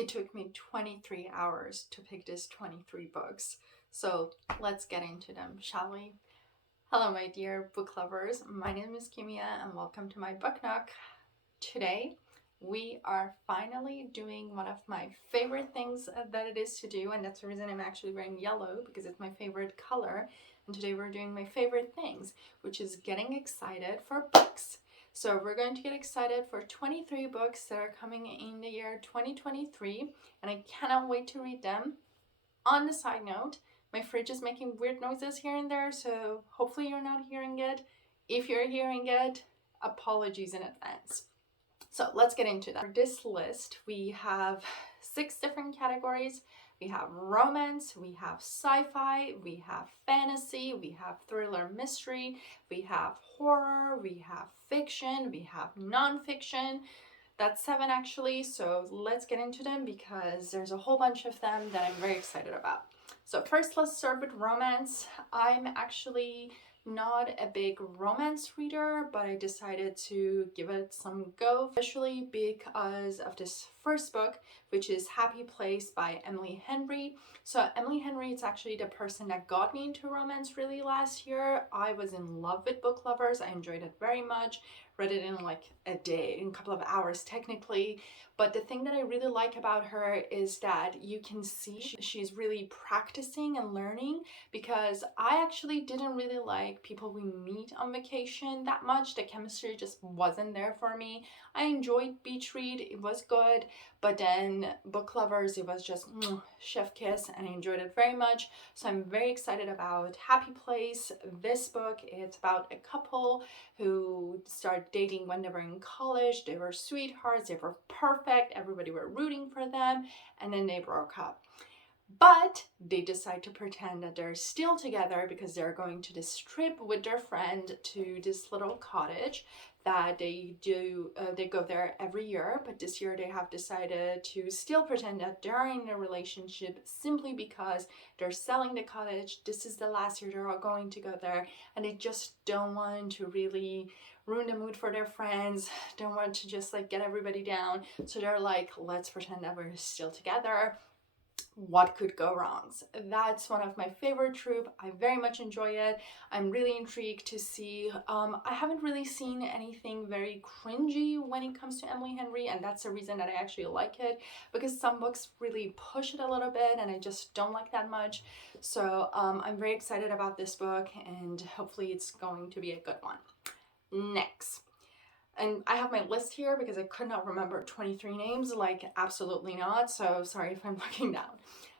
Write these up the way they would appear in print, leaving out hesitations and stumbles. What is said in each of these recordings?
It took me 23 hours to pick these 23 books. So let's get into them, shall we? Hello, my dear book lovers. My name is Kimia and welcome to my book nook. Today, we are finally doing one of my favorite things that it is to do, and that's the reason I'm actually wearing yellow because it's my favorite color. And today we're doing my favorite things, which is getting excited for books. So we're going to get excited for 23 books that are coming in the year 2023, and I cannot wait to read them. On the side note, my fridge is making weird noises here and there, so hopefully you're not hearing it. If you're hearing it, apologies in advance. So let's get into that. For this list, we have 6 different categories. We have romance, we have sci-fi, we have fantasy, we have thriller mystery, we have horror, we have fiction, we have non-fiction. That's 7 actually, so let's get into them because there's a whole bunch of them that I'm very excited about. So first, let's start with romance. I'm actually not a big romance reader, but I decided to give it some go, especially because of this first book, which is Happy Place by Emily Henry. So Emily Henry is actually the person that got me into romance really last year. I was in love with Book Lovers. I enjoyed it very much. Read it in like a day, in a couple of hours technically. But the thing that I really like about her is that you can see she's really practicing and learning, because I actually didn't really like people we meet on vacation that much. The chemistry just wasn't there for me. I enjoyed Beach Read, it was good, but then Book Lovers, it was just chef kiss, and I enjoyed it very much. So I'm very excited about Happy Place. This book, it's about a couple who started dating when they were in college. They were sweethearts, they were perfect, everybody were rooting for them, and then they broke up. But they decide to pretend that they're still together because they're going to this trip with their friend to this little cottage that they do. They go there every year, but this year they have decided to still pretend that they're in a relationship simply because they're selling the cottage. This is the last year they're all going to go there, and they just don't want to really ruin the mood for their friends, don't want to just like get everybody down. So they're like, let's pretend that we're still together. What could go wrong? So that's one of my favorite trope. I very much enjoy it. I'm really intrigued to see. I haven't really seen anything very cringy when it comes to Emily Henry, and that's the reason that I actually like it, because some books really push it a little bit and I just don't like that much. So I'm very excited about this book, and hopefully it's going to be a good one. Next. And I have my list here because I could not remember 23 names, like absolutely not, so sorry if I'm looking down.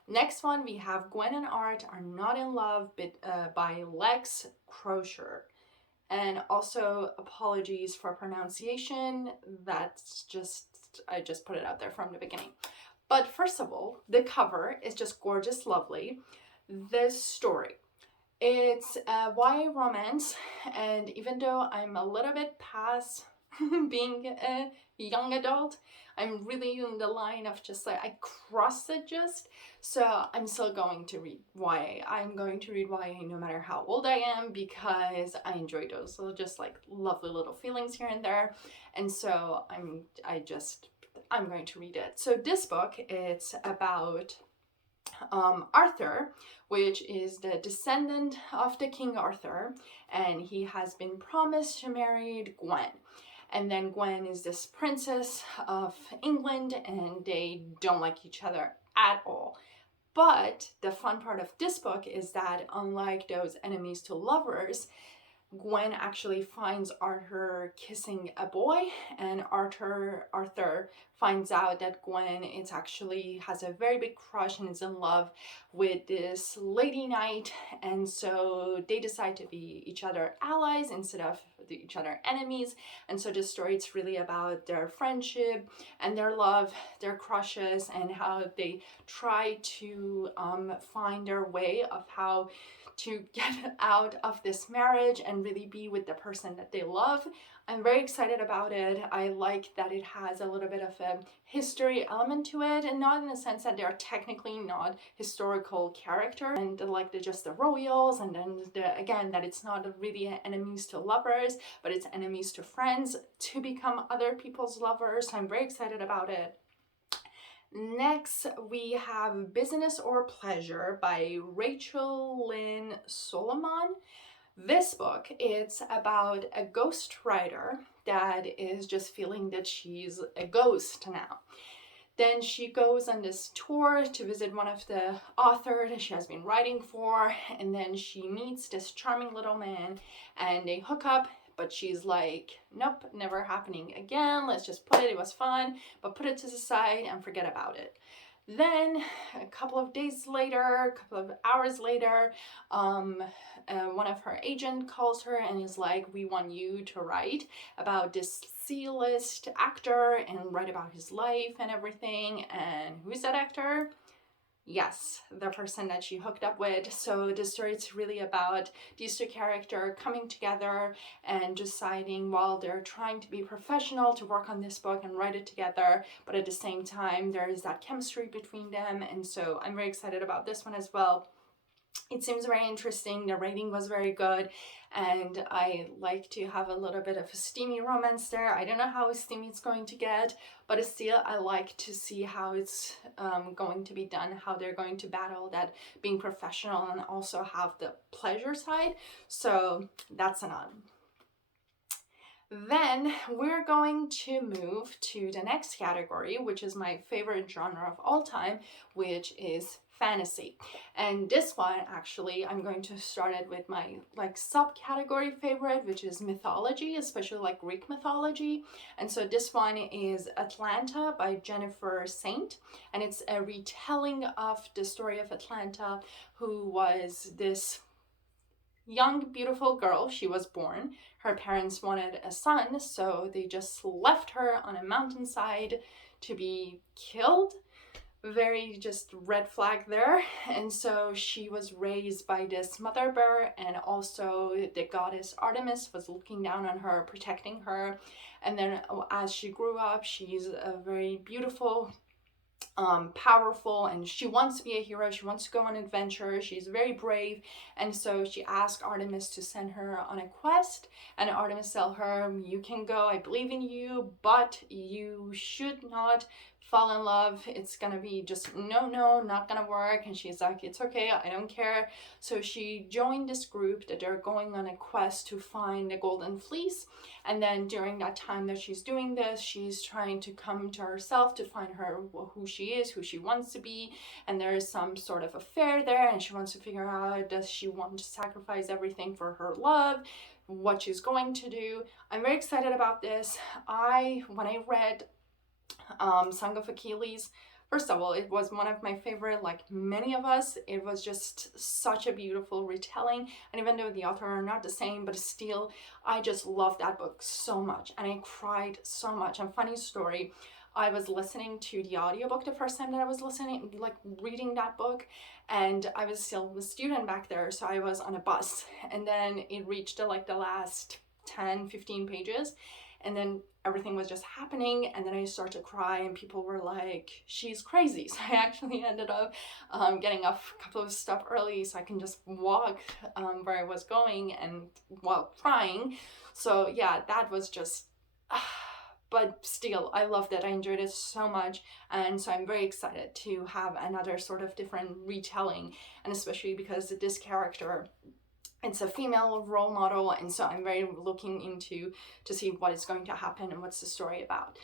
Next one, we have Gwen and Art Are Not in Love by Lex Crosier. And also apologies for pronunciation, that's just, I just put it out there from the beginning. But first of all, the cover is just gorgeous, lovely. The story. It's a YA romance, and even though I'm a little bit past being a young adult, I'm really in the line of just like, I crossed it just, so I'm still going to read YA. I'm going to read YA no matter how old I am, because I enjoy those little just like lovely little feelings here and there, and so I'm going to read it. So this book, it's about Arthur, which is the descendant of the King Arthur, and he has been promised to marry Gwen. And then Gwen is this princess of England, and they don't like each other at all. But the fun part of this book is that unlike those enemies to lovers, Gwen actually finds Arthur kissing a boy, and Arthur finds out that Gwen actually has a very big crush and is in love with this lady knight, and so they decide to be each other allies instead of each other enemies. And so the story, it's really about their friendship and their love, their crushes, and how they try to find their way of how to get out of this marriage and really be with the person that they love. I'm very excited about it. I like that it has a little bit of a history element to it, and not in the sense that they are technically not historical characters, and like they're just the royals, and then again that it's not really enemies to lovers, but it's enemies to friends to become other people's lovers. So I'm very excited about it. Next, we have Business or Pleasure by Rachel Lynn Solomon. This book, it's about a ghost writer that is just feeling that she's a ghost now. Then she goes on this tour to visit one of the authors that she has been writing for, and then she meets this charming little man and they hook up, but she's like, nope, never happening again. Let's just put it was fun, but put it to the side and forget about it. Then a couple of days later, a couple of hours later, one of her agent calls her and is like, we want you to write about this C-list actor and write about his life and everything. And who's that actor? Yes, the person that she hooked up with. So the story is really about these two characters coming together and deciding while they're trying to be professional to work on this book and write it together, but at the same time there is that chemistry between them. And so I'm very excited about this one as well. It seems very interesting. The rating was very good, and I like to have a little bit of a steamy romance there. I don't know how steamy it's going to get, but still I like to see how it's going to be done, how they're going to battle that being professional and also have the pleasure side. So that's an on. Then we're going to move to the next category, which is my favorite genre of all time, which is fantasy. And this one, actually, I'm going to start it with my subcategory favorite, which is mythology, especially like Greek mythology. And so this one is Atlanta by Jennifer Saint, and it's a retelling of the story of Atlanta, who was this young, beautiful girl. She was born. Her parents wanted a son, so they just left her on a mountainside to be killed. Very just red flag there. And so she was raised by this mother bear, and also the goddess Artemis was looking down on her, protecting her. And then as she grew up, she's a very beautiful, powerful, and she wants to be a hero. She wants to go on adventure. She's very brave, and so she asked Artemis to send her on a quest. And Artemis tell her, you can go, I believe in you, but you should not fall in love. It's gonna be just no, not gonna work. And she's like, it's okay, I don't care. So she joined this group that they're going on a quest to find the golden fleece. And then during that time that she's doing this, she's trying to come to herself to find her who she is, who she wants to be. And there is some sort of affair there, and she wants to figure out, does she want to sacrifice everything for her love, what she's going to do. I'm very excited about this. When I read Song of Achilles, first of all, it was one of my favorite, like many of us. It was just such a beautiful retelling, and even though the author are not the same, but still, I just love that book so much, and I cried so much. And funny story, I was listening to the audiobook the first time that I was reading that book, and I was still a student back there, so I was on a bus, and then it reached the last 10-15 pages, and then everything was just happening, and then I started to cry, and people were like, she's crazy. So I actually ended up getting off a couple of stuff early so I can just walk where I was going and while crying. So yeah, that was just but still, I loved it. I enjoyed it so much, and so I'm very excited to have another sort of different retelling, and especially because this character, it's a female role model, and so I'm very looking into to see what is going to happen and what's the story about.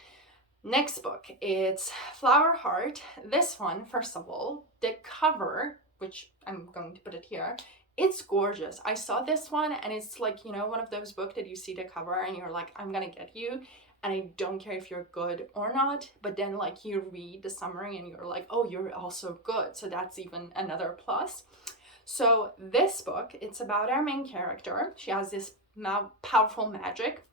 Next book, it's Flower Heart. This one, first of all, the cover, which I'm going to put it here, it's gorgeous. I saw this one, and it's like, one of those books that you see the cover and you're like, I'm gonna get you, and I don't care if you're good or not, but then you read the summary and you're like, oh, you're also good, so that's even another plus. So this book, it's about our main character. She has this powerful magic,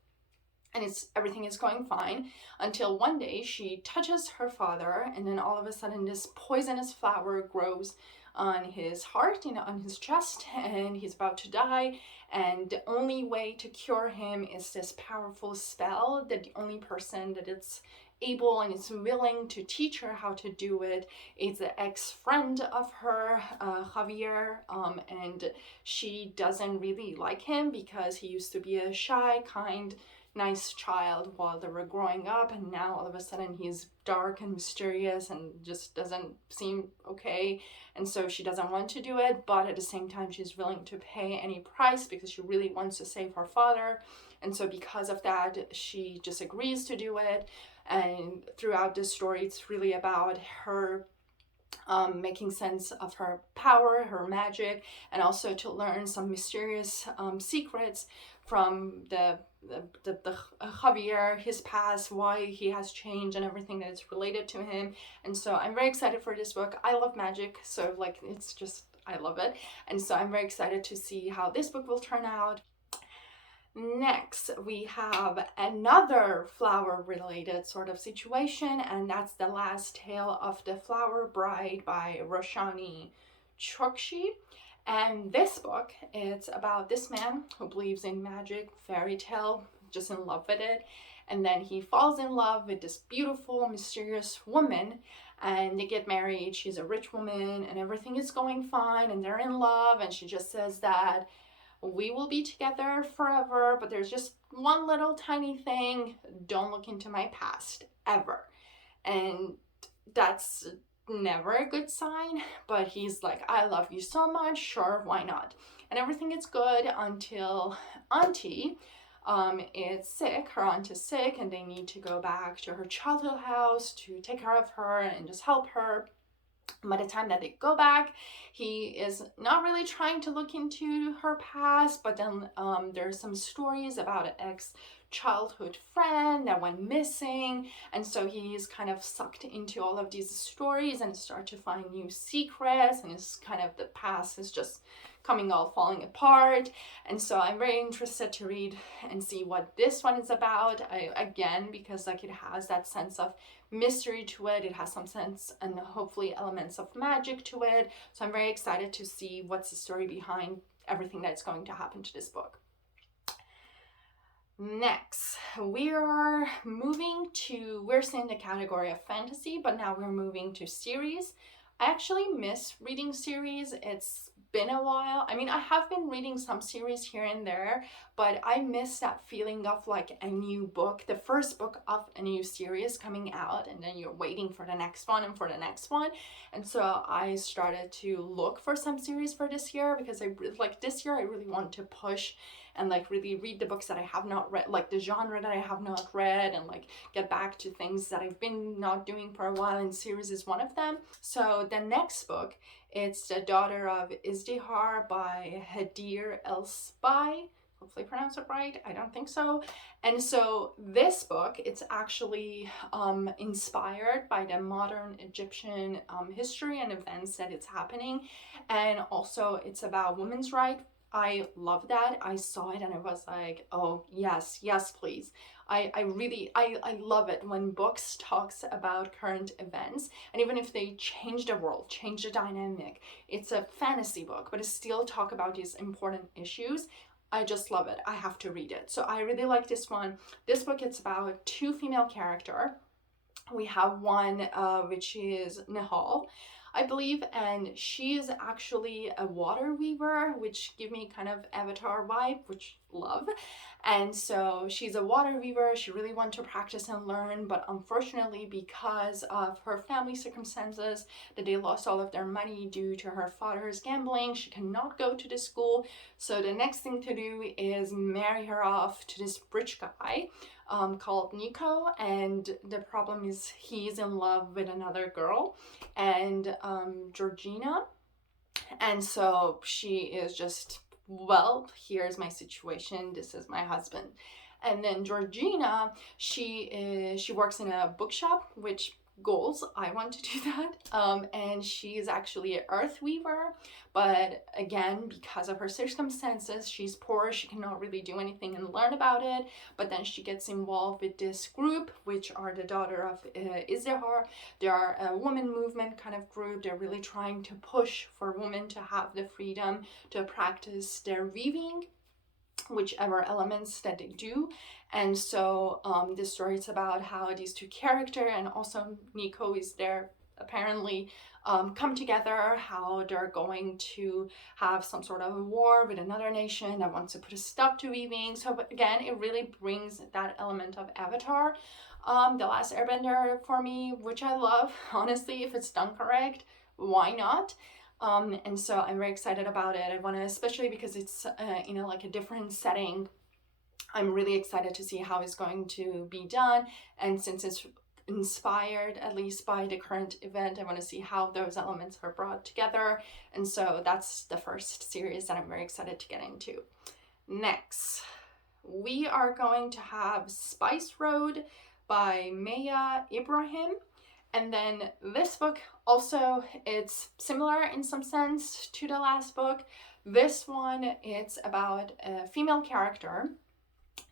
and everything is going fine until one day she touches her father, and then all of a sudden this poisonous flower grows on his heart, on his chest, and he's about to die. And the only way to cure him is this powerful spell that the only person that it's able and is willing to teach her how to do it is the ex-friend of her, Javier, and she doesn't really like him because he used to be a shy, kind nice child while they were growing up, and now all of a sudden he's dark and mysterious and just doesn't seem okay, and so she doesn't want to do it, but at the same time she's willing to pay any price because she really wants to save her father. And so because of that, she just agrees to do it. And throughout this story, it's really about her making sense of her power, her magic, and also to learn some mysterious secrets from the Javier, his past, why he has changed, and everything that is related to him. And so I'm very excited for this book. I love magic, so like it's just, I love it. And so I'm very excited to see how this book will turn out. Next, we have another flower related sort of situation, and that's The Last Tale of the Flower Bride by Roshani Chokshi. And this book, it's about this man who believes in magic, fairy tale, just in love with it. And then he falls in love with this beautiful, mysterious woman, and they get married. She's a rich woman and everything is going fine and they're in love, and she just says that we will be together forever, but there's just one little tiny thing. Don't look into my past, ever. And that's never a good sign, but he's like, I love you so much, sure, why not? And everything is good until Auntie is sick. Her aunt is sick, and they need to go back to her childhood house to take care of her and just help her. By the time that they go back, he is not really trying to look into her past, but then there's some stories about an ex-childhood friend that went missing, and so he's kind of sucked into all of these stories and start to find new secrets, and it's kind of, the past is just falling apart. And so I'm very interested to read and see what this one is about. Again, because like it has that sense of mystery to it, it has some sense and hopefully elements of magic to it. So I'm very excited to see what's the story behind everything that's going to happen to this book. Next, we're still in the category of fantasy, but now we're moving to series. I actually miss reading series. It's been a while. I mean, I have been reading some series here and there, but I miss that feeling of like a new book, the first book of a new series coming out, and then you're waiting for the next one and for the next one. And so I started to look for some series for this year, because this year I really want to push and like really read the books that I have not read, like the genre that I have not read, and like get back to things that I've been not doing for a while, and series is one of them. So the next book, it's The Daughter of Izdihar by Hadir El-Sbai. Hopefully I pronounced it right. I don't think so. And so this book, it's actually inspired by the modern Egyptian history and events that it's happening. And also it's about women's rights. I love that. I saw it and I was like, oh yes, yes please. I love it when books talks about current events, and even if they change the world, change the dynamic, it's a fantasy book, but it still talk about these important issues. I just love it. I have to read it. So I really like this one. This book, it's about two female characters. We have one which is Nihal, I believe, and she is actually a water weaver, which give me kind of Avatar vibe, which love. And so she's a water weaver. She really wants to practice and learn, but unfortunately, because of her family circumstances, that they lost all of their money due to her father's gambling, she cannot go to the school. So the next thing to do is marry her off to this rich guy called Nico, and the problem is he's in love with another girl, and Georgina, and so she is just, well, here's my situation, this is my husband. And then Georgina, she works in a bookshop, which goals, I want to do that, and she's actually an earth weaver, but again, because of her circumstances, she's poor, she cannot really do anything and learn about it. But then she gets involved with this group, which are the Daughter of Izdihar. They are a women movement kind of group. They're really trying to push for women to have the freedom to practice their weaving, whichever elements that they do. And so this story is about how these two characters, and also Nico is there apparently come together, how they're going to have some sort of war with another nation that wants to put a stop to weaving. So again, it really brings that element of Avatar, The Last Airbender for me, which I love. Honestly, if it's done correct, why not? And so I'm very excited about it. I want to, especially because it's in a different setting, I'm really excited to see how it's going to be done. And since it's inspired at least by the current event, I want to see how those elements are brought together. And so that's the first series that I'm very excited to get into. Next, we are going to have Spice Road by Maya Ibrahim. And then this book also, it's similar in some sense to the last book. This one, it's about a female character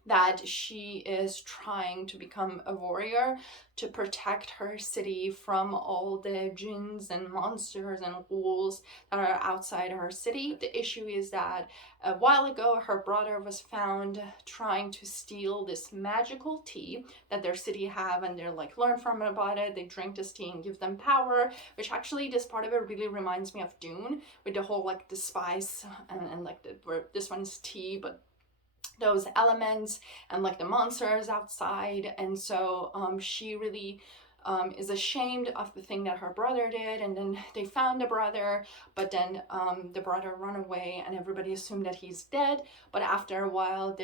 that she is trying to become a warrior to protect her city from all the jinns and monsters and ghouls that are outside her city. The issue is that a while ago her brother was found trying to steal this magical tea that their city have, and they're like, learn from it about it. They drink this tea and give them power, which actually this part of it really reminds me of Dune, with the whole like the spice and like where this one's tea, but those elements and like the monsters outside. And so she really is ashamed of the thing that her brother did, and then they found the brother, but then the brother ran away and everybody assumed that he's dead. But after a while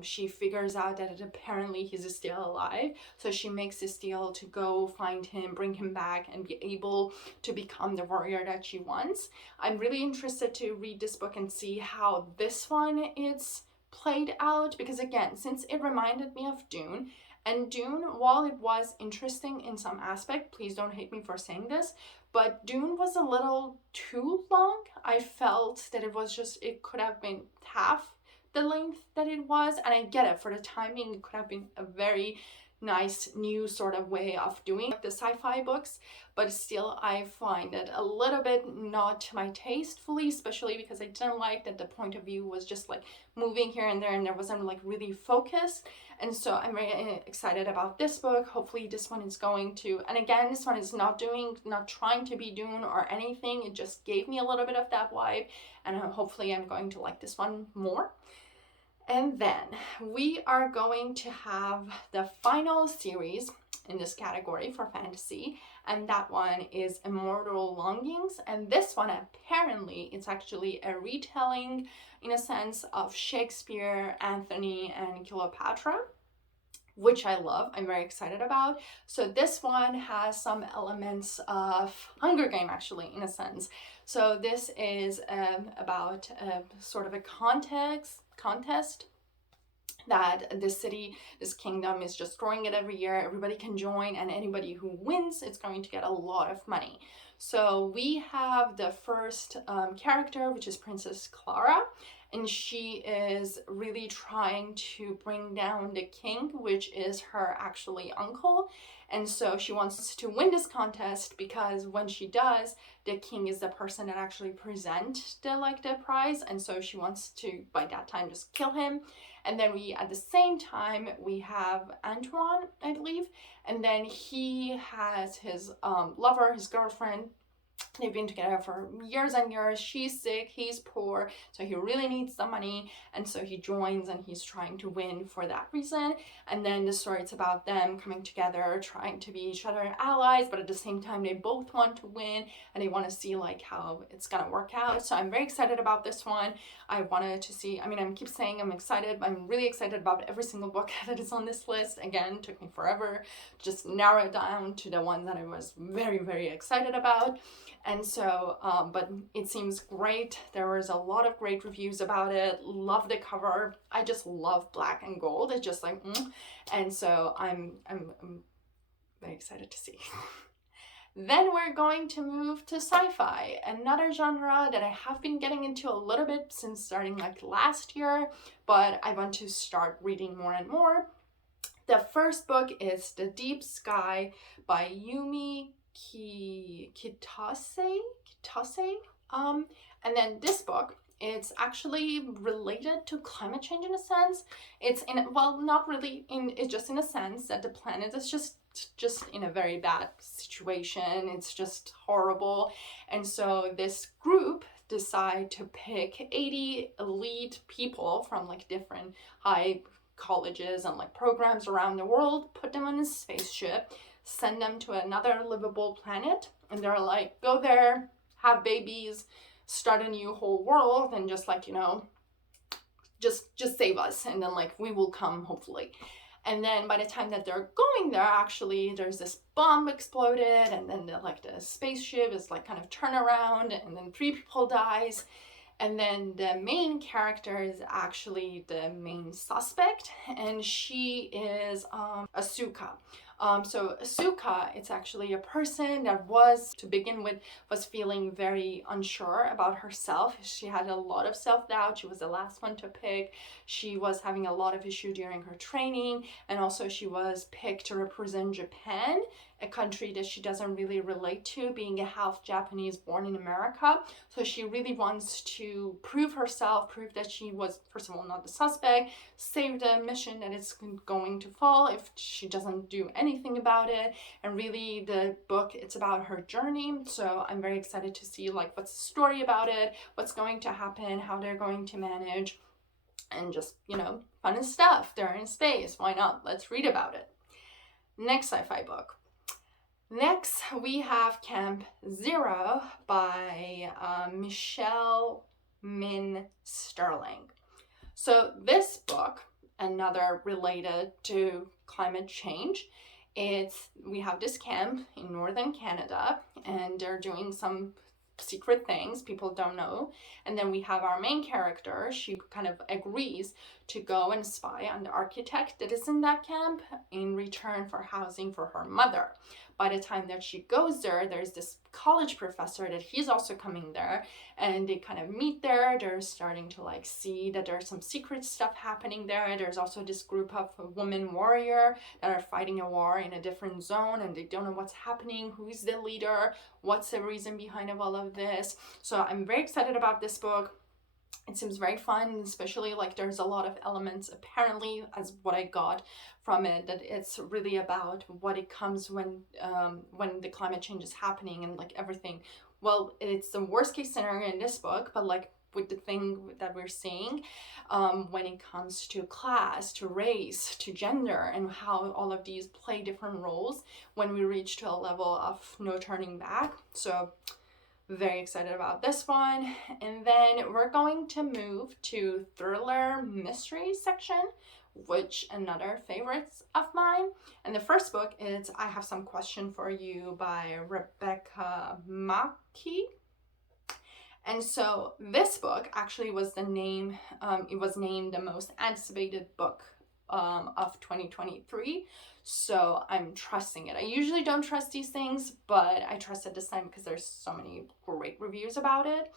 she figures out that apparently he's still alive, so she makes this deal to go find him, bring him back, and be able to become the warrior that she wants. I'm really interested to read this book and see how this one is played out, because again, since it reminded me of Dune, and Dune, while it was interesting in some aspect, please don't hate me for saying this, but Dune was a little too long. I felt that it could have been half the length that it was, and I get it, for the timing it could have been a very nice new sort of way of doing the sci-fi books, but still I find it a little bit not to my taste fully, especially because I didn't like that the point of view was just like moving here and there and there wasn't like really focused. And so I'm very excited about this book. Hopefully this one is going to, and again, this one is not trying to be Dune or anything, it just gave me a little bit of that vibe, and hopefully I'm going to like this one more. And then we are going to have the final series in this category for fantasy, and that one is Immortal Longings. And this one, apparently, it's actually a retelling, in a sense, of Shakespeare, Antony, and Cleopatra, which I love. I'm very excited about. So this one has some elements of Hunger Game, actually, in a sense. So this is about sort of a contest that this kingdom is just throwing it every year. Everybody can join, and anybody who wins is going to get a lot of money. So we have the first character, which is Princess Clara, and she is really trying to bring down the king, which is her actually uncle. And so she wants to win this contest, because when she does, the king is the person that actually present the prize, and so she wants to by that time just kill him. And then at the same time, we have Antoine, I believe, and then he has his lover, his girlfriend. They've been together for years and years. She's sick, he's poor, so he really needs the money, and so he joins and he's trying to win for that reason. And then the story, it's about them coming together, trying to be each other allies, but at the same time they both want to win and they want to see like how it's gonna work out. So I'm very excited about this one. I wanted to see, I keep saying I'm excited, but I'm really excited about every single book that is on this list. Again, it took me forever to just narrow it down to the ones that I was very, very excited about. And so, but it seems great. There was a lot of great reviews about it. Love the cover. I just love black and gold. It's just like, and so I'm very excited to see. Then we're going to move to sci-fi, another genre that I have been getting into a little bit since starting like last year, but I want to start reading more and more. The first book is The Deep Sky by Yumi Kitase. And then this book, it's actually related to climate change in a sense. It's not really it's just in a sense that the planet is just just in a very bad situation. It's just horrible. And so this group decide to pick 80 elite people from like different high colleges and like programs around the world, put them on a spaceship, send them to another livable planet, and they're like, go there, have babies, start a new whole world, and just like, you know, just save us, and then like we will come hopefully. And then by the time that they're going there, actually there's this bomb exploded, and then the spaceship is like kind of turn around, and then 3 people dies. And then the main character is actually the main suspect, and she is Asuka. So Asuka, it's actually a person that to begin with, was feeling very unsure about herself. She had a lot of self-doubt. She was the last one to pick. She was having a lot of issue during her training, and also she was picked to represent Japan, a country that she doesn't really relate to, being a half Japanese born in America. So she really wants to prove herself, prove that she was, first of all, not the suspect, save the mission that it's going to fall if she doesn't do anything about it. And really the book, it's about her journey. So I'm very excited to see like what's the story about it, what's going to happen, how they're going to manage, and just, you know, fun stuff. They're in space, why not? Let's read about it. Next sci-fi book. Next, we have Camp Zero by Michelle Min Sterling. So this book, another related to climate change, we have this camp in northern Canada, and they're doing some secret things people don't know. And then we have our main character. She kind of agrees to go and spy on the architect that is in that camp in return for housing for her mother. By the time that she goes there, there's this college professor that he's also coming there, and they kind of meet there. They're starting to like see that there's some secret stuff happening there. There's also this group of women warrior that are fighting a war in a different zone, and they don't know what's happening, who's the leader, what's the reason behind all of this. So I'm very excited about this book. It seems very fun, especially like there's a lot of elements apparently, as what I got from it, that it's really about what it comes when the climate change is happening and like everything. Well, it's the worst case scenario in this book, but like with the thing that we're seeing when it comes to class, to race, to gender, and how all of these play different roles when we reach to a level of no turning back. So very excited about this one. And then we're going to move to thriller mystery section, which another favorites of mine. And the first book is I Have Some Question for You by Rebecca Mackey. And so this book actually was it was named the most anticipated book of 2023. So I'm trusting it. I usually don't trust these things, but I trust it this time because there's so many great reviews about it.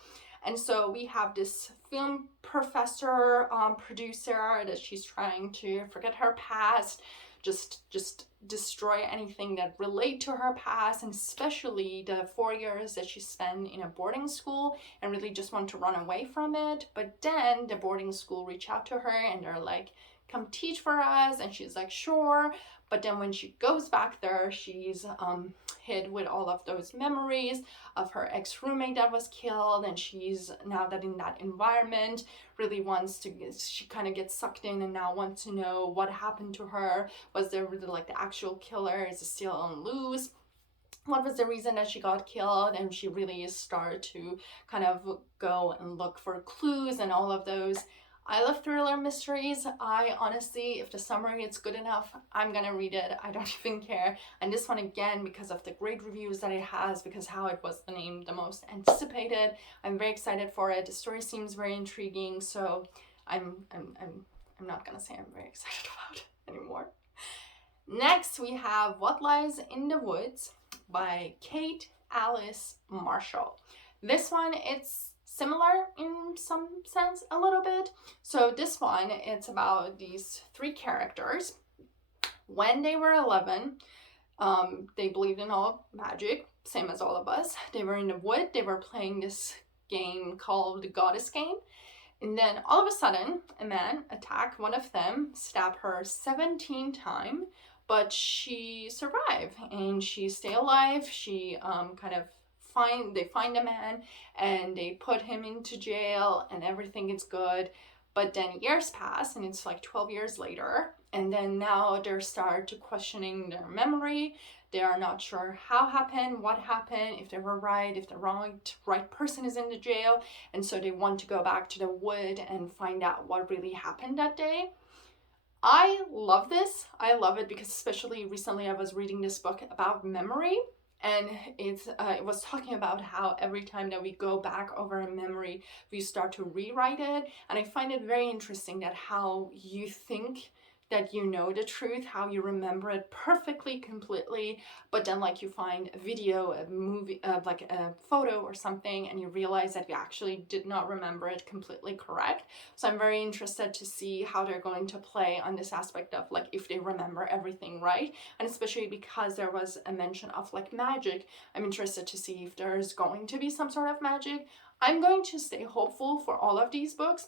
And so we have this film professor, producer, that she's trying to forget her past, just destroy anything that relate to her past, and especially the 4 years that she spent in a boarding school, and really just want to run away from it. But then the boarding school reach out to her and they're like, come teach for us, and she's like, sure. But then when she goes back there, she's hit with all of those memories of her ex-roommate that was killed, and she's now that in that environment really she kind of gets sucked in and now wants to know what happened to her. Was there really like the actual killer? Is it still on loose? What was the reason that she got killed? And she really started to kind of go and look for clues and all of those. I love thriller mysteries. I honestly, if the summary is good enough, I'm gonna read it. I don't even care. And this one, again, because of the great reviews that it has, because how it was named the most anticipated, I'm very excited for it. The story seems very intriguing, so I'm not gonna say I'm very excited about it anymore. Next, we have What Lies in the Woods by Kate Alice Marshall. This one, it's similar in some sense a little bit. So this one, it's about these 3 characters. When they were 11, they believed in all magic, same as all of us. They were in the wood, they were playing this game called the Goddess Game. And then all of a sudden, a man attacked one of them, stabbed her 17 times, but she survived and she stay alive. She they find a man and they put him into jail and everything is good. But then years pass and it's like 12 years later, and then now they're start to questioning their memory. They are not sure how happened, what happened, if they were right, if the right person is in the jail. And so they want to go back to the wood and find out what really happened that day. I love this. I love it because especially recently I was reading this book about memory, and it was talking about how every time that we go back over a memory, we start to rewrite it. And I find it very interesting that how you think that you know the truth, how you remember it perfectly, completely, but then like you find a video, a movie, like a photo or something, and you realize that you actually did not remember it completely correct. So I'm very interested to see how they're going to play on this aspect of like if they remember everything right, and especially because there was a mention of like magic, I'm interested to see if there's going to be some sort of magic. I'm going to stay hopeful for all of these books,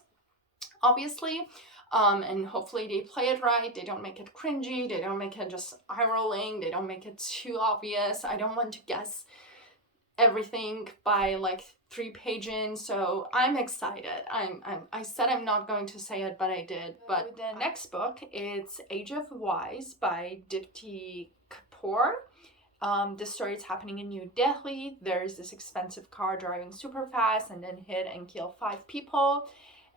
obviously. And hopefully they play it right, they don't make it cringy, they don't make it just eye-rolling, they don't make it too obvious. I don't want to guess everything by like 3 pages, so I'm excited. I said I'm not going to say it, but I did. But the next book, it's Age of Wise by Dipti Kapoor. This story is happening in New Delhi. There's this expensive car driving super fast and then hit and kill 5 people.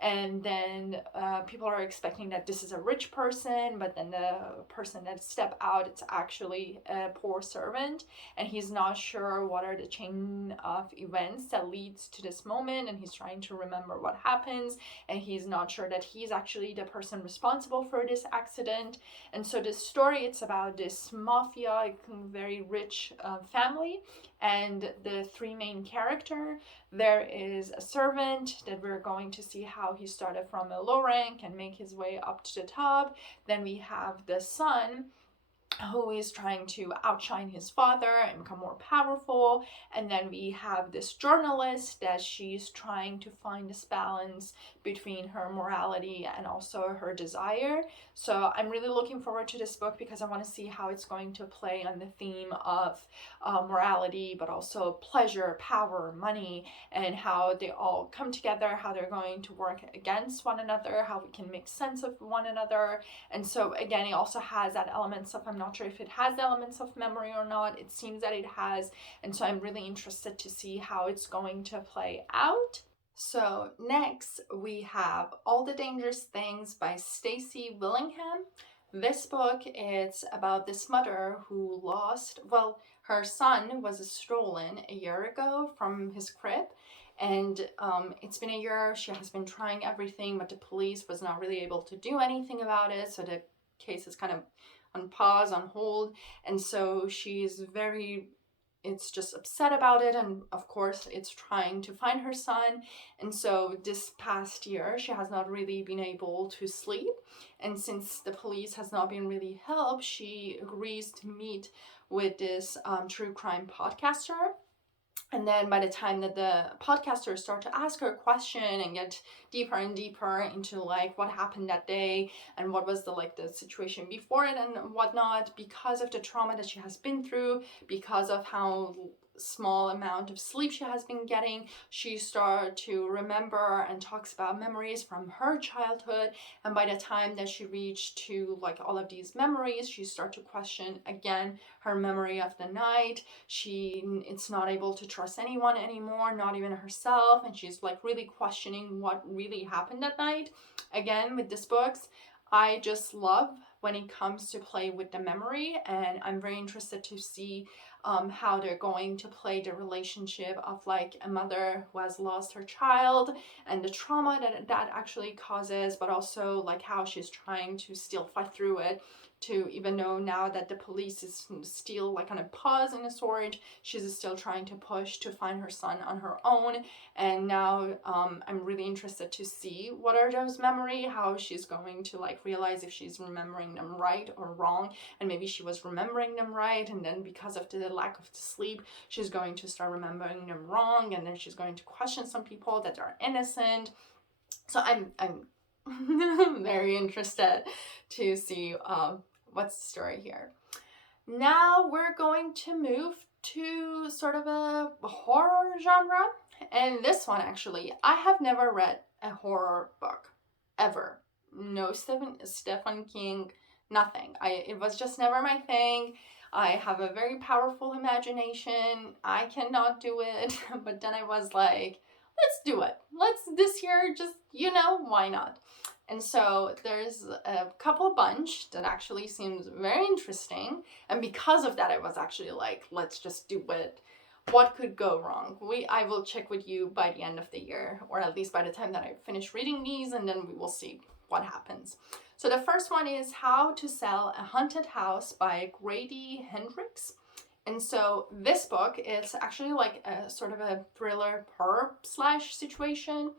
And then people are expecting that this is a rich person, but then the person that step out, it's actually a poor servant, and he's not sure what are the chain of events that leads to this moment, and he's trying to remember what happens, and he's not sure that he's actually the person responsible for this accident. And so this story, it's about this mafia, very rich family, and the 3 main character. There is a servant that we're going to see how he started from a low rank and make his way up to the top. Then we have the son who is trying to outshine his father and become more powerful. And then we have this journalist that she's trying to find this balance between her morality and also her desire. So I'm really looking forward to this book because I want to see how it's going to play on the theme of morality, but also pleasure, power, money, and how they all come together, how they're going to work against one another, how we can make sense of one another. And so again, it also has that elements of, I'm not sure if it has elements of memory or not. It seems that it has, and so I'm really interested to see how it's going to play out. So next we have All the Dangerous Things by Stacey Willingham. This book is about this mother who lost, well, her son was stolen a year ago from his crib, and it's been a year. She has been trying everything, but the police was not really able to do anything about it, so the case is kind of on pause, on hold, and so she's it's just upset about it, and of course it's trying to find her son. And so this past year she has not really been able to sleep, and since the police has not been really helped, she agrees to meet with this true crime podcaster. And then by the time that the podcasters start to ask her a question and get deeper and deeper into like what happened that day and what was the situation before it and whatnot, because of the trauma that she has been through, because of how small amount of sleep she has been getting, she started to remember and talks about memories from her childhood. And by the time that she reached to all of these memories, she started to question again her memory of the night. It's not able to trust anyone anymore, not even herself, and she's really questioning what really happened that night. Again, with these books, I just love when it comes to play with the memory, and I'm very interested to see how they're going to play the relationship of a mother who has lost her child and the trauma that actually causes, but also how she's trying to still fight through it, to even though now that the police is still on a pause in a sort, she's still trying to push to find her son on her own. And now I'm really interested to see what are those memory, how she's going to realize if she's remembering them right or wrong, and maybe she was remembering them right, and then because of the lack of sleep she's going to start remembering them wrong, and then she's going to question some people that are innocent. So I'm very interested to see what's the story here? Now we're going to move to sort of a horror genre. And this one, actually, I have never read a horror book, ever. No Stephen King, nothing. It was just never my thing. I have a very powerful imagination. I cannot do it. But then I was like, let's do it. Let's this year, just, why not? And so there's a bunch that actually seems very interesting. And because of that, I was actually like, let's just do it. What could go wrong? I will check with you by the end of the year, or at least by the time that I finish reading these, and then we will see what happens. So the first one is How to Sell a Haunted House by Grady Hendrix. And so this book is actually like a sort of a thriller horror / situation.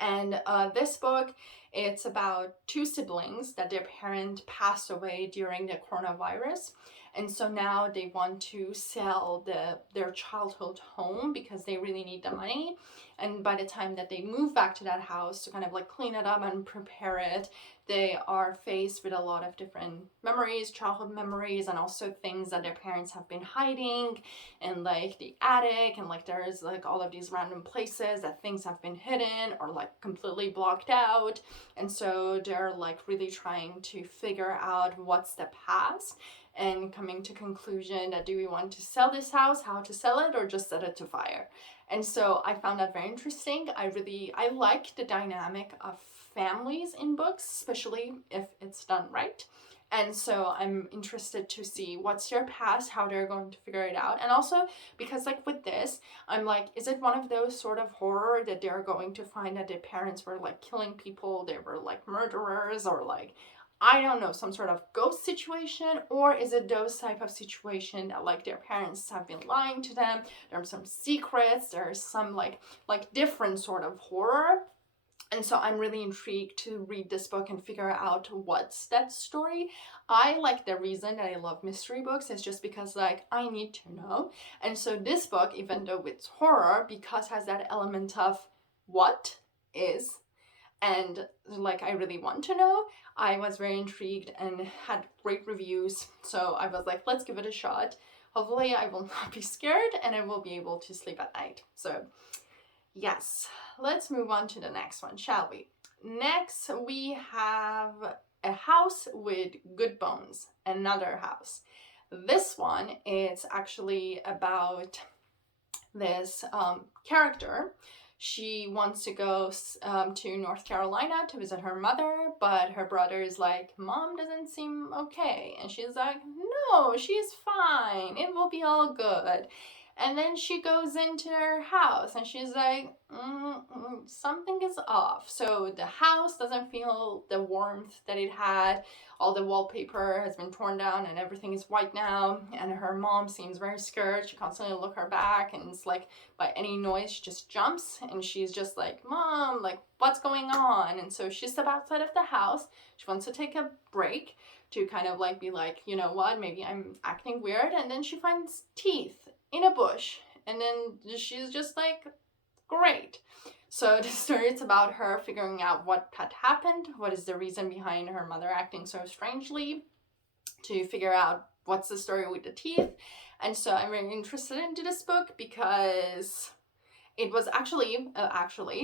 And this book, it's about two siblings that their parent passed away during the coronavirus. And so now they want to sell their childhood home because they really need the money. And by the time that they move back to that house to kind of like clean it up and prepare it, they are faced with a lot of different memories, childhood memories, and also things that their parents have been hiding in like the attic, and like there's like all of these random places that things have been hidden or like completely blocked out. And so they're like really trying to figure out what's the past and coming to conclusion that do we want to sell this house, how to sell it, or just set it to fire. And so I found that very interesting. I like the dynamic of families in books, especially if it's done right. And so I'm interested to see what's their past, how they're going to figure it out. And also because like with this, I'm like, is it one of those sort of horror that they're going to find that their parents were like killing people, they were like murderers, or like, I don't know, some sort of ghost situation? Or is it those type of situation that like their parents have been lying to them, there's some secrets, there's some like different sort of horror? And so I'm really intrigued to read this book and figure out what's that story. I like the reason that I love mystery books is just because like I need to know. And so this book, even though it's horror, because has that element of what is, and like I really want to know, I was very intrigued and had great reviews. So I was like, let's give it a shot. Hopefully I will not be scared and I will be able to sleep at night. So yes, let's move on to the next one, shall we? Next, we have A House with Good Bones, Another House. This one is actually about this character. She wants to go to North Carolina to visit her mother, but her brother is like, Mom doesn't seem okay. And she's like, no, she's fine. It will be all good. And then she goes into her house and she's like, something is off. So the house doesn't feel the warmth that it had. All the wallpaper has been torn down and everything is white now. And her mom seems very scared. She constantly looks her back and it's like by any noise, she just jumps and she's just like, Mom, like what's going on? And so she steps outside of the house. She wants to take a break to kind of like be like, you know what, maybe I'm acting weird. And then she finds teeth in a bush, and then she's just like, great. So the story is about her figuring out what had happened, what is the reason behind her mother acting so strangely, to figure out what's the story with the teeth. And so I'm very interested into this book because it was actually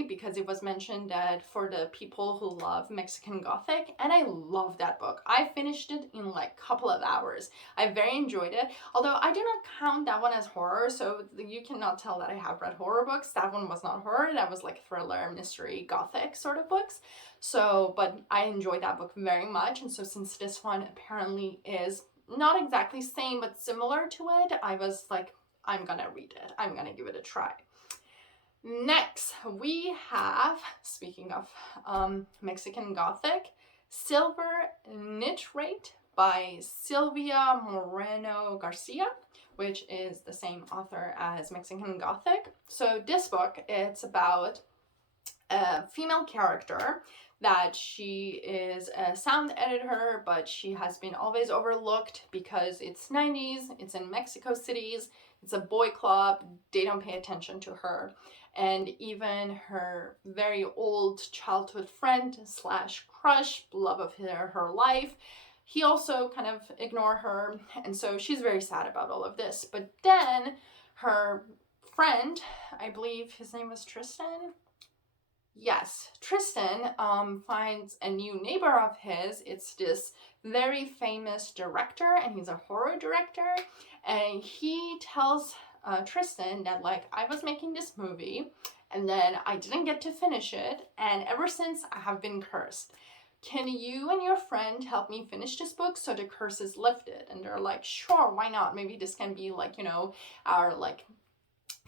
because it was mentioned that for the people who love Mexican Gothic, and I love that book. I finished it in like a couple of hours. I very enjoyed it, although I do not count that one as horror, so you cannot tell that I have read horror books. That one was not horror, that was like thriller, mystery, Gothic sort of books. So, but I enjoyed that book very much, and so since this one apparently is not exactly same, but similar to it, I was like, I'm gonna read it. I'm gonna give it a try. Next, we have, speaking of Mexican Gothic, Silver Nitrate by Silvia Moreno Garcia, which is the same author as Mexican Gothic. So this book, it's about a female character that she is a sound editor, but she has been always overlooked because it's 90s, it's in Mexico cities, it's a boy club, they don't pay attention to her. And even her very old childhood friend / crush, love of her life, he also kind of ignore her, and so she's very sad about all of this. But then her friend, I believe his name was Tristan. Yes, Tristan finds a new neighbor of his. It's this very famous director, and he's a horror director. And he tells Tristan that, like, I was making this movie, and then I didn't get to finish it, and ever since I have been cursed. Can you and your friend help me finish this book so the curse is lifted? And they're like, sure, why not? Maybe this can be, like, you know, our, like,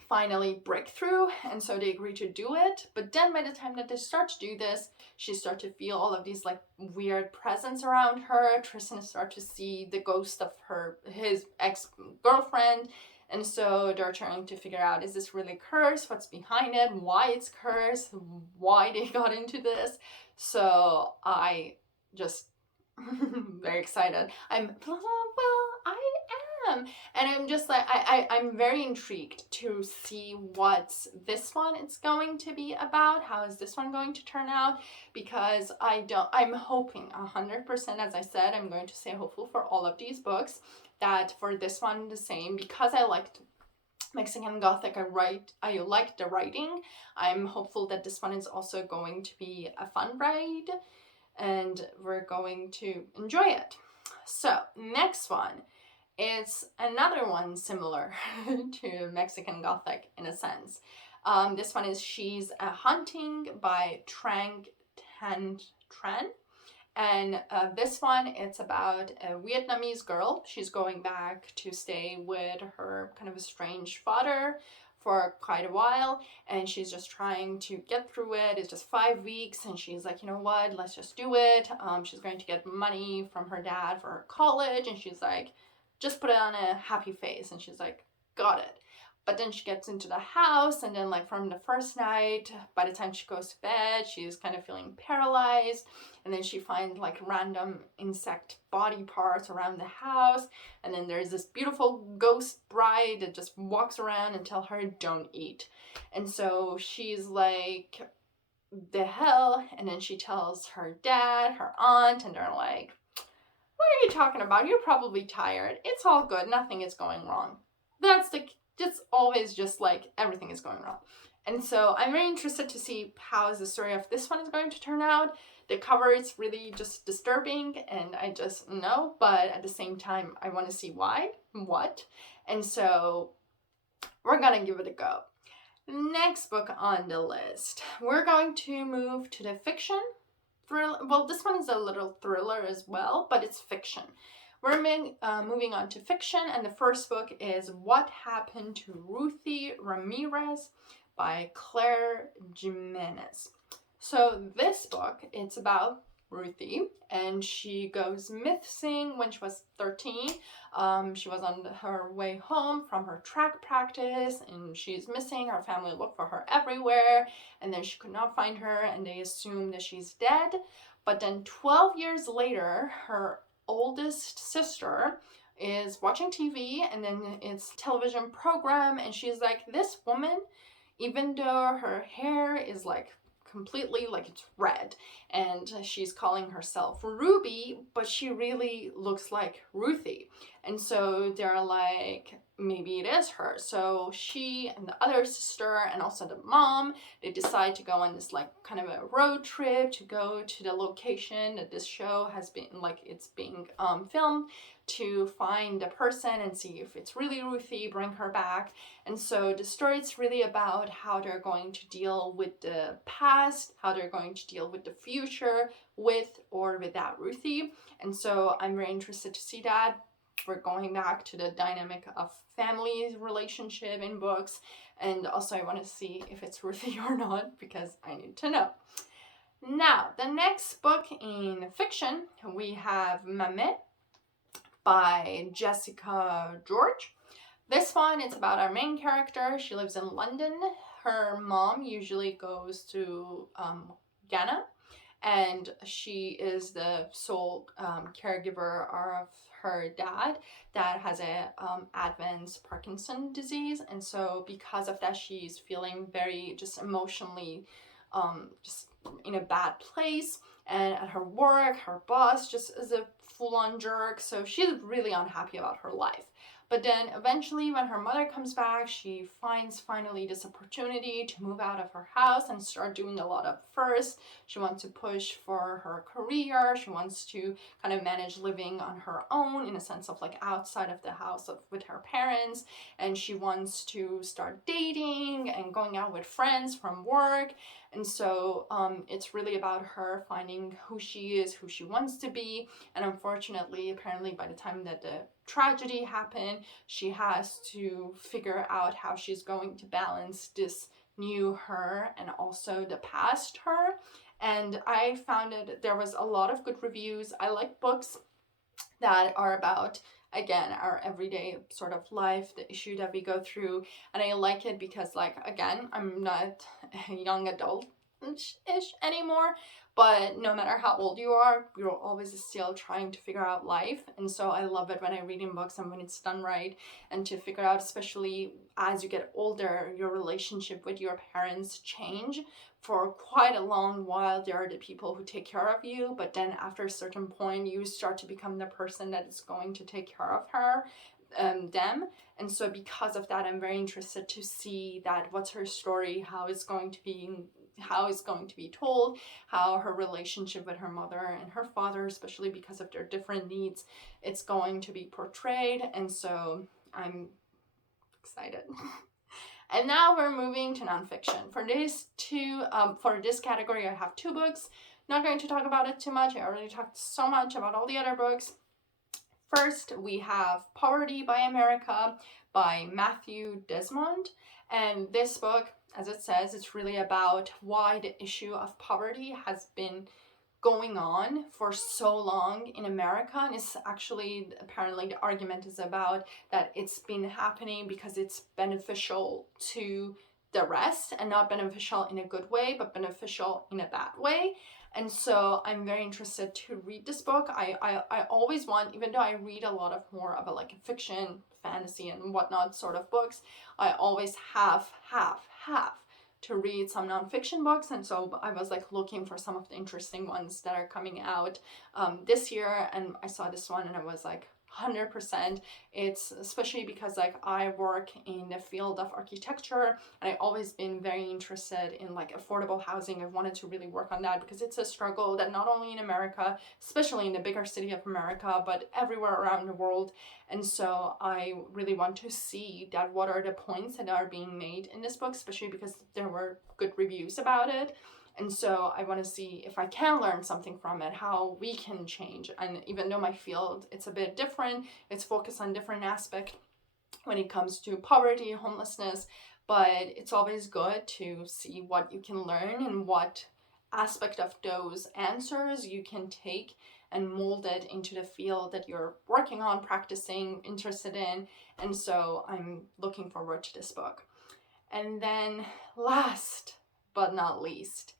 finally breakthrough. And so they agree to do it. But then by the time that they start to do this, she starts to feel all of these, like, weird presence around her. Tristan starts to see the ghost of his ex-girlfriend. And so they're trying to figure out, is this really cursed? What's behind it? Why it's cursed? Why they got into this? So I just very excited. Well, I am. And I'm just like, I'm very intrigued to see what this one is going to be about. How is this one going to turn out? Because I'm hoping 100%, as I said, I'm going to say hopeful for all of these books, that for this one the same, because I liked Mexican Gothic, I liked the writing. I'm hopeful that this one is also going to be a fun ride, and we're going to enjoy it. So next one, it's another one similar to Mexican Gothic in a sense. This one is She's a Hunting by Trang Tan Tran. And this one, it's about a Vietnamese girl. She's going back to stay with her kind of estranged father for quite a while, and she's just trying to get through it. It's just 5 weeks, and she's like, you know what, let's just do it. She's going to get money from her dad for her college, and she's like, just put it on a happy face. And she's like, got it. But then she gets into the house, and then, like, from the first night, by the time she goes to bed, she's kind of feeling paralyzed. And then she finds, like, random insect body parts around the house. And then there's this beautiful ghost bride that just walks around and tell her, don't eat. And so she's like, the hell? And then she tells her dad, her aunt, and they're like, what are you talking about? You're probably tired. It's all good. Nothing is going wrong. It's always just like everything is going wrong. And so I'm very interested to see how the story of this one is going to turn out. The cover is really just disturbing, and I just know, but at the same time, I want to see what. And so we're gonna give it a go. Next book on the list, we're going to move to the fiction thriller. Well, this one is a little thriller as well, but it's fiction. We're moving on to fiction, and the first book is What Happened to Ruthie Ramirez by Claire Jimenez. So this book, it's about Ruthie, and she goes missing when she was 13. She was on her way home from her track practice, and she's missing. Her family looked for her everywhere, and then she could not find her, and they assumed that she's dead. But then 12 years later, her oldest sister is watching TV, and then it's a television program, and she's like, this woman, even though her hair is like completely like it's red, and she's calling herself Ruby, but she really looks like Ruthie. And so they're like, maybe it is her. So she and the other sister and also the mom, they decide to go on this like kind of a road trip to go to the location that this show has been, like, it's being filmed, to find the person and see if it's really Ruthie, bring her back. And so the story is really about how they're going to deal with the past, how they're going to deal with the future, with or without Ruthie. And so I'm very interested to see that. We're going back to the dynamic of family relationship in books, and also I want to see if it's Ruthie or not, because I need to know. Now, the next book in fiction, we have Mamet by Jessica George. This one, it's about our main character. She lives in London. Her mom usually goes to Ghana, and she is the sole caregiver of her dad that has a advanced Parkinson disease. And so because of that, she's feeling very just emotionally just in a bad place. and at her work, her boss just is a full-on jerk, so she's really unhappy about her life. But then eventually when her mother comes back, she finds finally this opportunity to move out of her house and start doing a lot of first. She wants to push for her career. She wants to kind of manage living on her own in a sense of like outside of the house with her parents. And she wants to start dating and going out with friends from work. And so it's really about her finding who she is, who she wants to be. And unfortunately, apparently by the time that the tragedy happened, she has to figure out how she's going to balance this new her and also the past her. And I found it, there was a lot of good reviews. I like books that are about, again, our everyday sort of life, the issue that we go through. And I like it because, like, again, I'm not a young adult-ish anymore, but no matter how old you are, you're always still trying to figure out life. And so I love it when I read in books and when it's done right, and to figure out, especially as you get older, your relationship with your parents change. For quite a long while, there are the people who take care of you, but then after a certain point, you start to become the person that is going to take care of them. And so because of that, I'm very interested to see that what's her story, how it's going to be told, how her relationship with her mother and her father, especially because of their different needs, it's going to be portrayed. And so I'm excited. And now we're moving to nonfiction. For this category, I have 2 books. Not going to talk about it too much. I already talked so much about all the other books. First, we have Poverty by America by Matthew Desmond. And this book, as it says, it's really about why the issue of poverty has been going on for so long in America. And it's actually, apparently the argument is about that it's been happening because it's beneficial to the rest, and not beneficial in a good way, but beneficial in a bad way. And so I'm very interested to read this book. I always want, even though I read a lot of more of a like fiction, fantasy and whatnot sort of books, I always have to read some nonfiction books. And so I was like looking for some of the interesting ones that are coming out this year, and I saw this one and I was like 100%. It's especially because like I work in the field of architecture, and I've always been very interested in like affordable housing. I wanted to really work on that because it's a struggle that not only in America, especially in the bigger city of America, but everywhere around the world. And so I really want to see that what are the points that are being made in this book, especially because there were good reviews about it. And so I want to see if I can learn something from it, how we can change. And even though my field, it's a bit different, it's focused on different aspects when it comes to poverty, homelessness, but it's always good to see what you can learn and what aspect of those answers you can take and mold it into the field that you're working on, practicing, interested in. And so I'm looking forward to this book. And then last but not least,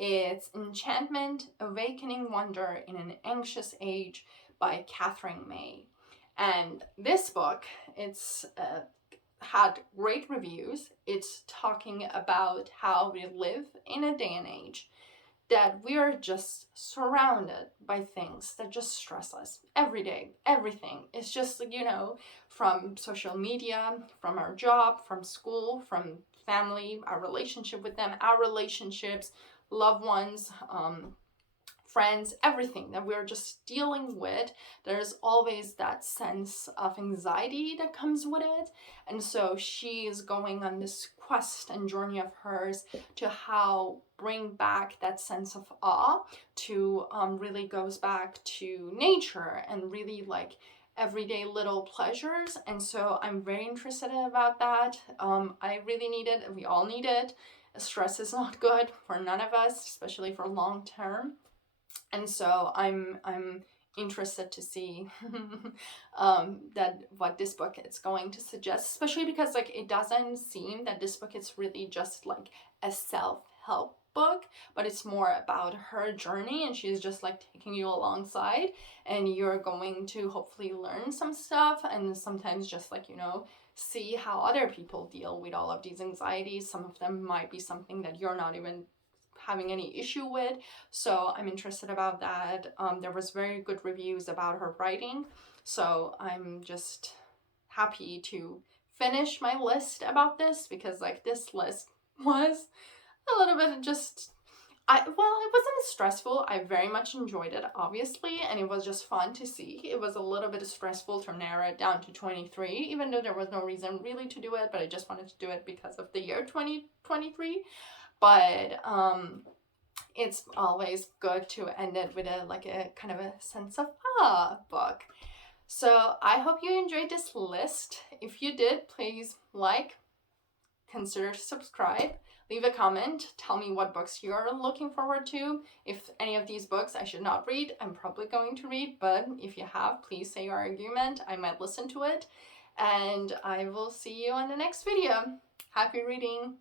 it's Enchantment, Awakening Wonder in an Anxious Age by Catherine May. And this book, it's had great reviews. It's talking about how we live in a day and age that we are just surrounded by things that just stress us every day. Everything. It's just, from social media, from our job, from school, from family, our relationship with them, our relationships, loved ones, friends, everything that we're just dealing with. There's always that sense of anxiety that comes with it. And so she is going on this quest and journey of hers to how bring back that sense of awe, to really goes back to nature and really like everyday little pleasures. And so I'm very interested about that. I really need it. We all need it. Stress is not good for none of us, especially for long term. And so I'm interested to see that what this book is going to suggest, especially because like it doesn't seem that this book is really just like a self-help book, but it's more about her journey, and she's just like taking you alongside, and you're going to hopefully learn some stuff, and sometimes just like see how other people deal with all of these anxieties. Some of them might be something that you're not even having any issue with. So I'm interested about that. There was very good reviews about her writing, so I'm just happy to finish my list about this, because like this list was a little bit just well, it wasn't stressful. I very much enjoyed it, obviously, and it was just fun to see. It was a little bit stressful to narrow it down to 23, even though there was no reason really to do it, but I just wanted to do it because of the year 2023. But it's always good to end it with a kind of a sense of book. So I hope you enjoyed this list. If you did, please consider to subscribe, leave a comment, tell me what books you're looking forward to. If any of these books I should not read, I'm probably going to read, but if you have, please say your argument. I might listen to it, and I will see you on the next video. Happy reading!